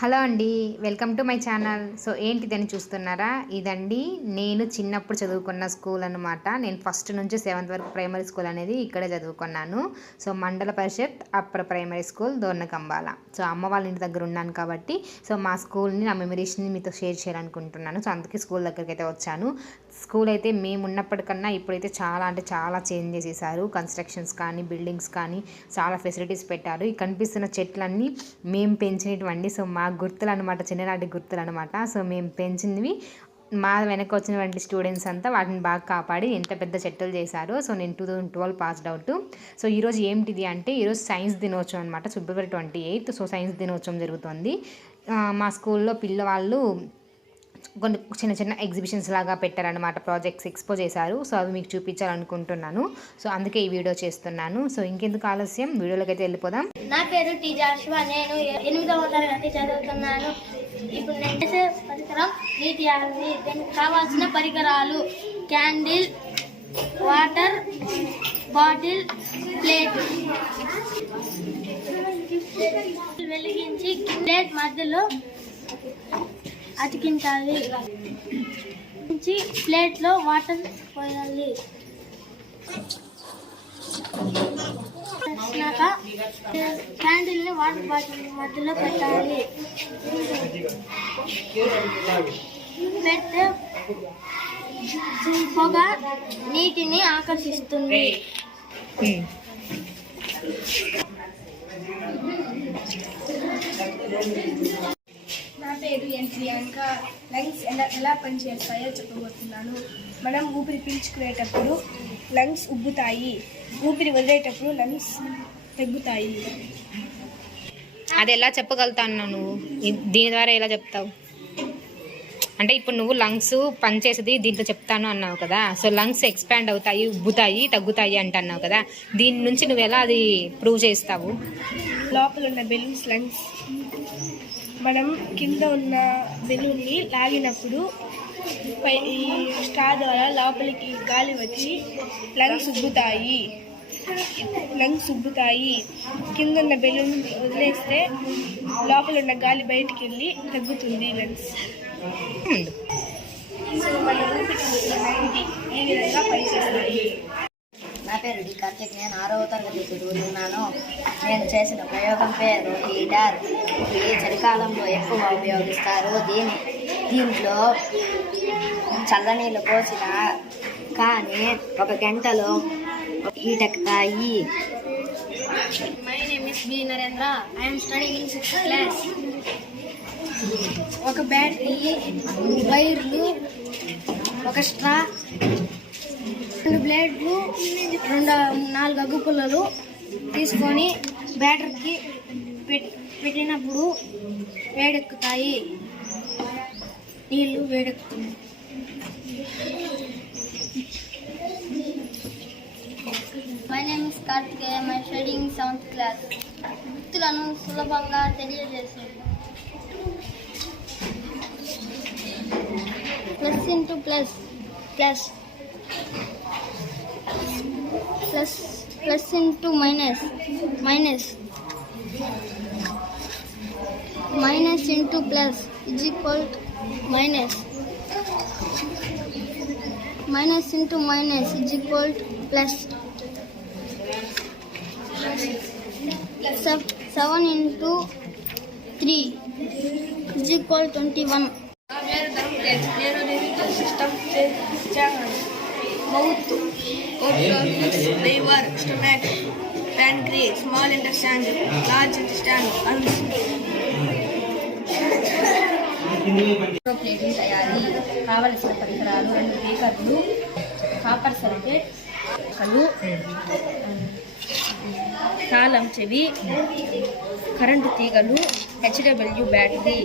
Hello అండి, welcome to my channel. So ఏంటిదని చూస్తున్నారా? ఇదండి నేను చిన్నప్పుడు చదువుకున్న స్కూల్ అనమాట. నేను ఫస్ట్ నుంచి 7th వరకు ప్రైమరీ స్కూల్ అనేది ఇక్కడే చదువుకున్నాను. సో మండల పరిషత్ అప్పర్ ప్రైమరీ స్కూల్ దోర్నకంబాల. సో అమ్మ వాళ్ళ ఇంటి దగ్గర ఉన్నాను కాబట్టి సో మా స్కూల్ని, నా మెమరీస్ని మీతో షేర్ చేయాలనుకుంటున్నాను. సో అందుకే స్కూల్ దగ్గరికి అయితే వచ్చాను. స్కూల్ అయితే మేము ఉన్నప్పటికన్నా ఇప్పుడైతే చాలా అంటే చాలా చేంజ్ చేసేసారు. కన్స్ట్రక్షన్స్ కానీ, బిల్డింగ్స్ కానీ చాలా ఫెసిలిటీస్ పెట్టారు. ఈ కనిపిస్తున్న చెట్లన్నీ మేము పెంచినటువంటి, సో మా గుర్తులు అనమాట, చిన్ననాటి గుర్తులు అనమాట. సో మేము పెంచినవి మా వెనక వచ్చినటువంటి స్టూడెంట్స్ అంతా వాటిని బాగా కాపాడి ఎంత పెద్ద చెట్టులు చేశారు. సో నేను 2012 పాస్డ్ అవుట్. సో ఈరోజు ఏంటిది అంటే, ఈరోజు సైన్స్ దినోత్సవం అనమాట, ఫిబ్రవరి 28. సో సైన్స్ దినోత్సవం జరుగుతుంది. మా స్కూల్లో పిల్లవాళ్ళు కొన్ని చిన్న చిన్న ఎగ్జిబిషన్స్ లాగా పెట్టారనమాట, ప్రాజెక్ట్స్ ఎక్స్పో చేశారు. సో అవి మీకు చూపించాలనుకుంటున్నాను. సో అందుకే ఈ వీడియో చేస్తున్నాను. సో ఇంకెందుకు ఆలస్యం, వీడియోలోకి అయితే వెళ్ళిపోదాం. నా పేరు టీ జాషువా. నేను 8వ తరగతి చదువుతున్నాను. ఇప్పుడు నేను చేసే పరికరం నీటి ఆవి. దానికి కావాల్సిన పరికరాలు: క్యాండిల్, వాటర్ బాటిల్, ప్లేట్. వెలిగించి ప్లేట్ మధ్యలో అతికించాలి. ప్లేట్లో వాటర్ పోయాలి. క్యాండిల్ని వాటర్ బాటిల్ మధ్యలో పెట్టాలి. పెడితే పొగ నీటిని ఆకర్షిస్తుంది. నా పేరు ప్రియాంక. లంగ్స్ ఎలా పనిచేస్తాయో చెప్పబోతున్నాను. మనం ఊపిరి పీల్చుకునేటప్పుడు లంగ్స్ ఉబ్బుతాయి, ఊపిరి వదిలేటప్పుడు లంగ్స్ తగ్గుతాయి. అది ఎలా చెప్పగలుగుతాను నువ్వు? దీని ద్వారా ఎలా చెప్తావు అంటే, ఇప్పుడు నువ్వు లంగ్స్ పనిచేసేది దీంట్లో చెప్తాను అన్నావు కదా. సో లంగ్స్ ఎక్స్పాండ్ అవుతాయి, ఉబ్బుతాయి, తగ్గుతాయి అంటున్నావు కదా. దీని నుంచి నువ్వు ఎలా అది ప్రూవ్ చేస్తావు? లోపల ఉన్న బెలూన్స్ లంగ్స్. మనం కింద ఉన్న బెలూన్ని లాగినప్పుడు ఈ స్ట్రా ద్వారా లోపలికి గాలి వచ్చి లంగ్స్ ఉబ్బుతాయి. కింద ఉన్న బెలూన్ వదిలేస్తే లోపల ఉన్న గాలి బయటికి వెళ్ళి తగ్గుతుంది లంగ్స్. సో మన ఊపిరి ఈ విధంగా పనిచేస్తాయి. నా పేరు డి కార్తిక్. నేను 6వ తరగతి చదువుతున్నాను. నేను చేసిన ప్రయోగం పేరు హీటర్. ఇది చలికాలంలో ఎక్కువ ఉపయోగిస్తారు. దీంట్లో చల్లనీళ్ళు పోసిన కానీ 1 గంటలో హీట్ ఎక్కుతాయి. My name is B Narendra. I am studying in 6th class. ఒక బ్యాటరీ, వైర్లు, ఒక స్ట్రా, 2 బ్లేడ్లు, 4 అగ్గు పుల్లలు తీసుకొని బ్యాటరీకి పెట్టినప్పుడు వేడెక్కుతాయి. నీళ్ళు వేడెక్కుతాయి. My name is Karthikeya. My studying 7th class. గుర్తులను సులభంగా తెలియజేసేది. Plus into plus, plus into minus, minus into plus is equal minus into minus is equal plus. 7 into 3 is equal 21. నేను లిరికల్ సిస్టమ్ చేశాను. Mouth, liver, stomach, pancreas, small intestine, large intestine, lungs. Plating తయారీ. కావలసిన పరికరాలు: 2 బీకర్లు, copper sulphate, తాళం చెవి, current తీగలు, HW battery.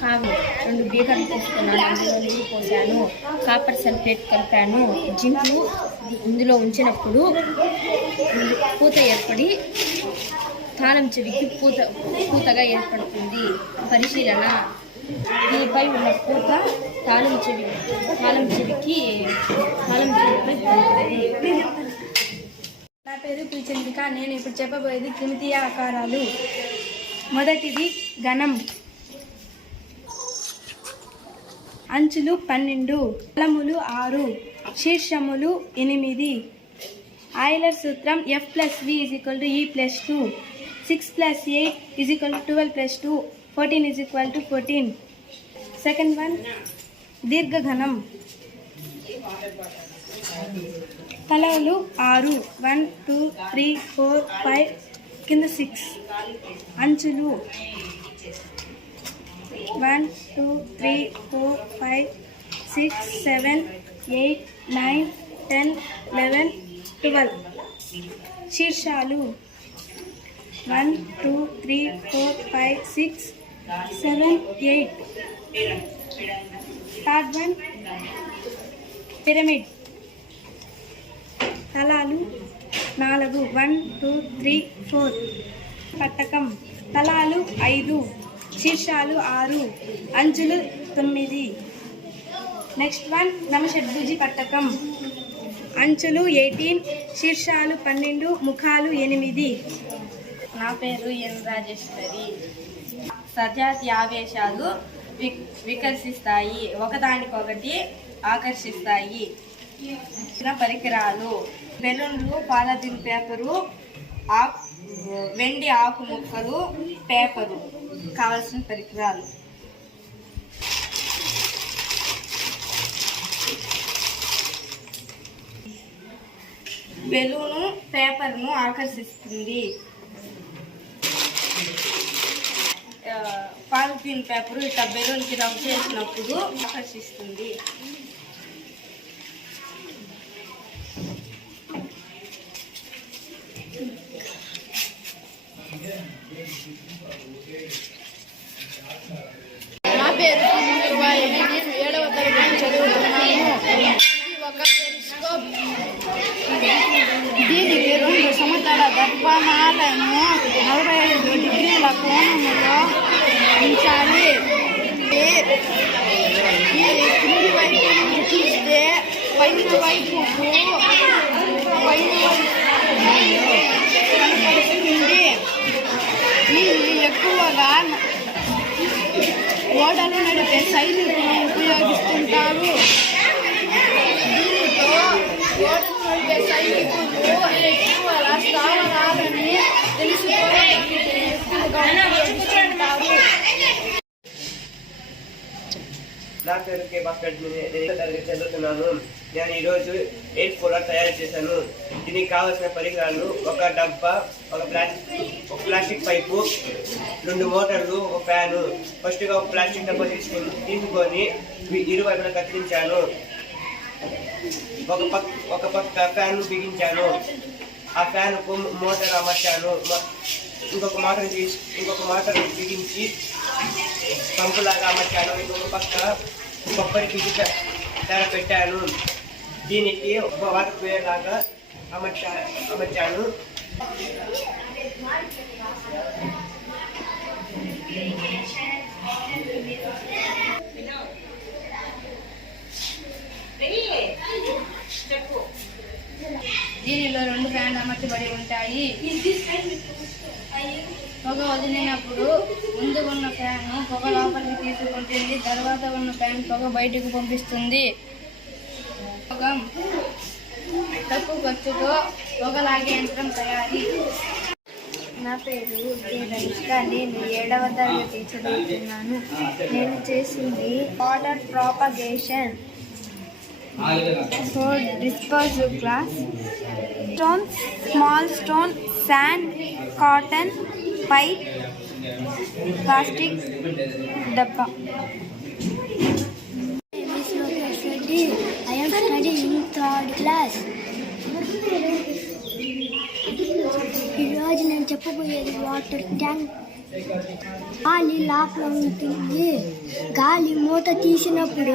కావి 2 బీకర్లు తీసుకున్నాను, అందులో నీళ్ళు పోసాను, కాపర్ సల్ఫేట్ కలిపాను, జింకు ఇందులో ఉంచినప్పుడు పూత ఏర్పడి తాళం చెవికి పూతగా ఏర్పడుతుంది. పరిశీలన: దీనిపై ఉన్న పూత తాళం చెవిపై పడుతుంది. నా పేరు పి చంద్రిక. నేను ఇప్పుడు చెప్పబోయేది త్రిమితీయ ఆకారాలు. మొదటిది ఘనం, అంచులు 12, తలములు 6, శీర్షములు 8. ఆయిలర్ సూత్రం F+V=E+2. 6+8 = 12+2. 14 = 14. సెకండ్ వన్ దీర్ఘఘనం. తలలు 6, 1 2 3 4 5, కింద 6. అంచులు 1 2 3 4 5 6 7 8 9 10 11 12. శీర్షాలు 1 2 3 4 5 6 7 8. Third one pyramid. తలాలు 4, 1 2 3 4. పట్టకం. తలాలు 5, శీర్షాలు 6, అంచులు 9. నెక్స్ట్ వన్ నమషడ్భుజి పట్టకం. అంచులు 18, శీర్షాలు 12, ముఖాలు 8. నా పేరు ఎన్ రాజేశ్వరి. సజాతి ఆవేశాలు వికసిస్తాయి, ఒకదానికొకటి ఆకర్షిస్తాయి. పరికరాలు: బెలూన్లు, పాలథిన్ పేపరు, వెండి ఆకు ముక్కలు, పేపరు. కావలసిన పరికరాలు: బెలూను పేపర్ను ఆకర్షిస్తుంది. పాలిథిన్ పేపరు ఇట్లా బెలూన్కి రబ్ చేసినప్పుడు ఆకర్షిస్తుంది. నా పేరు నేను 7వ తరగతి చదువుతున్నాను. ఇది ఒక పెరిస్కోప్. దీనికి 2 సమతల దర్పణాలను 45 డిగ్రీల కోణములో ఉంచాలి. ఈ క్రింది వైపు నుంచి చూస్తే పైన వైపుకు కనపడుతుంది. దీన్ని ఎక్కువగా ఓడలు నడిపే సైనికులు ఉపయోగిస్తుంటారు. దీనితో ఓడలు నడిపే సైనికులు ఎక్కువ స్థావరాలని తెలుసుకోవడానికి ఎక్కువగా ఉపయోగిస్తుంటారు. నా పేరు కే భాస్కర్. నేను తరగతి చదువుతున్నాను. నేను ఈరోజు ఎయిర్ కూలర్ తయారు చేశాను. దీనికి కావాల్సిన పరికరాలు: ఒక డబ్బా, ఒక ప్లాస్టిక్ పైపు, 2 మోటార్లు, ఒక ఫ్యాను. ఫస్ట్గా ఒక ప్లాస్టిక్ డబ్బా తీసుకొని ఇరువైపులా కత్తిరించాను. ఒక పక్క ఫ్యాన్ బిగించాను. ఆ ఫ్యాన్కు మోటార్ అమర్చాను. ఇంకొక మోటార్ బిగించి పంపులాగా అమర్చాను. ఇంకొక పక్క కొబ్బరి పిసి తెర పెట్టాను. దీనికి వాటర్ పోయేలాగా అమర్చాను. దీనిలో 2 ఫ్యాన్లు అమర్చబడి ఉంటాయి. పొగ వదిలినప్పుడు ముందు ఉన్న ఫ్యాన్ పొగ లోపలికి తీసుకుంటుంది, తర్వాత ఉన్న ఫ్యాన్ పొగ బయటకు పంపిస్తుంది. పొగ తక్కువ ఖర్చుతో పొగలాగే యంత్రం తయారీ. నా పేరు ధనుష్క. నేను 7వ తరగతి చదువుతున్నాను. నేను చేసింది water propagation. So disposal glass, stone, small stone, sand, cotton, pipe, plastic dabba. I am studying in 3rd class. ఈరోజు నేను చెప్పబోయేది వాటర్ ట్యాంక్. గాలి లోపల ఉంటుంది. గాలి మూత తీసినప్పుడు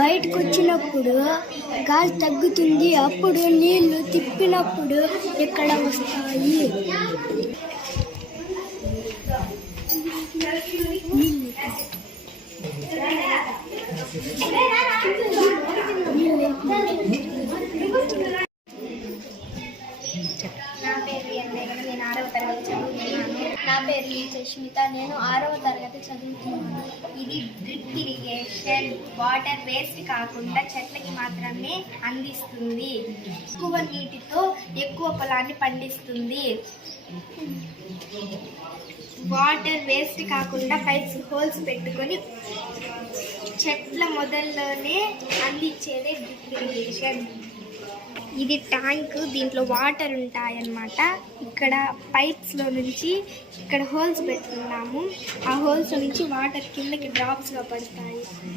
బయటకు వచ్చినప్పుడు గాలి తగ్గుతుంది. అప్పుడు నీళ్లు తిప్పినప్పుడు ఇక్కడ వస్తాయి. నా పేరు ఎన్. నేను 6వ తరగతి చదువుతున్నాను. నా పేరు సుష్మిత. నేను 6వ తరగతి చదువుతున్నాను. ఇది డ్రిప్ ఇరిగేషన్. వాటర్ వేస్ట్ కాకుండా చెట్లకి మాత్రమే అందిస్తుంది. తక్కువ నీటితో ఎక్కువ పొలాన్ని పండిస్తుంది. వాటర్ వేస్ట్ కాకుండా పైప్స్ హోల్స్ పెట్టుకొని చెట్ల మొదల్లోనే అందించేదే డ్రిప్ ఇరిగేషన్. ఇది ట్యాంక్, దీంట్లో వాటర్ ఉంటాయన్నమాట. ఇక్కడ పైప్స్లో నుంచి ఇక్కడ హోల్స్ పెట్టుకున్నాము. ఆ హోల్స్ నుంచి వాటర్ కిందకి డ్రాప్స్గా పడతాయి.